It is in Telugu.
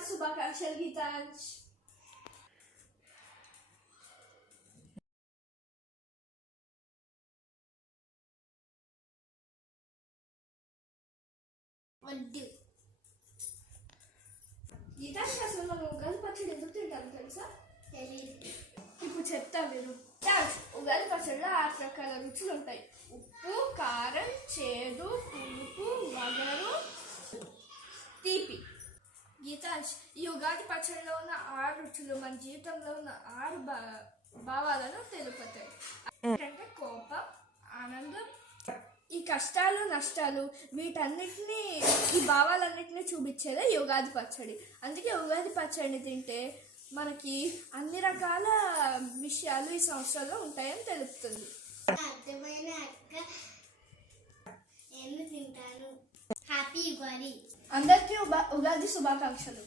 ఉగాది శుభాకాంక్షలు గీతాంజ్. గీతాంజ్ అసలు మనం ఉగాది పచ్చడి ఎందుకు తింటాం తెలుసా? ఇప్పుడు చెప్తా మీరు. ఉగాది పచ్చడిలో 6 రకాల రుచులు ఉంటాయి. ఉప్పు, కారం, చేదు, పులుపు, వగరు, తీపి. గీతాంజ్, ఈ ఉగాది పచ్చడిలో ఉన్న 6 రుచులు మన జీవితంలో ఉన్న 6 భావాలను తెలుపుతాయి. అంటే కోపం, ఆనందం, ఈ కష్టాలు, నష్టాలు, వీటన్నిటినీ, ఈ భావాలన్నిటినీ చూపించేదే ఈ ఉగాది పచ్చడి. అందుకే ఉగాది పచ్చడిని తింటే మనకి అన్ని రకాల విషయాలు ఈ సంవత్సరంలో ఉంటాయని తెలుపుతుంది. తింటాను. హ్యాపీ ఉగాది. అందరికీ ఉగాది శుభాకాంక్షలు.